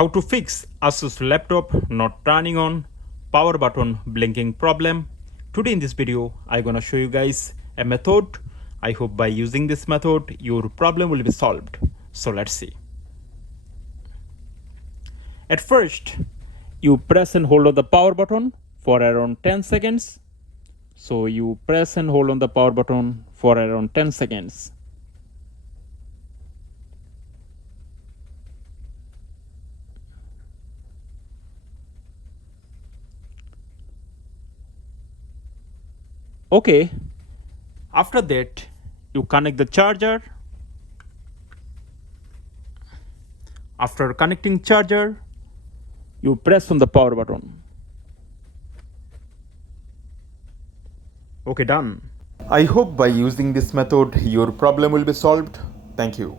How to fix ASUS laptop not turning on, power button blinking problem. Today in this video, I'm gonna show you guys a method. I hope by using this method, your problem will be solved. So let's see. At first, you press and hold on the power button for around 10 seconds. So you press and hold on the power button for around 10 seconds. Okay, after that you connect the charger. After connecting charger, you press on the power button. Okay, done. I hope by using this method your problem will be solved. Thank you.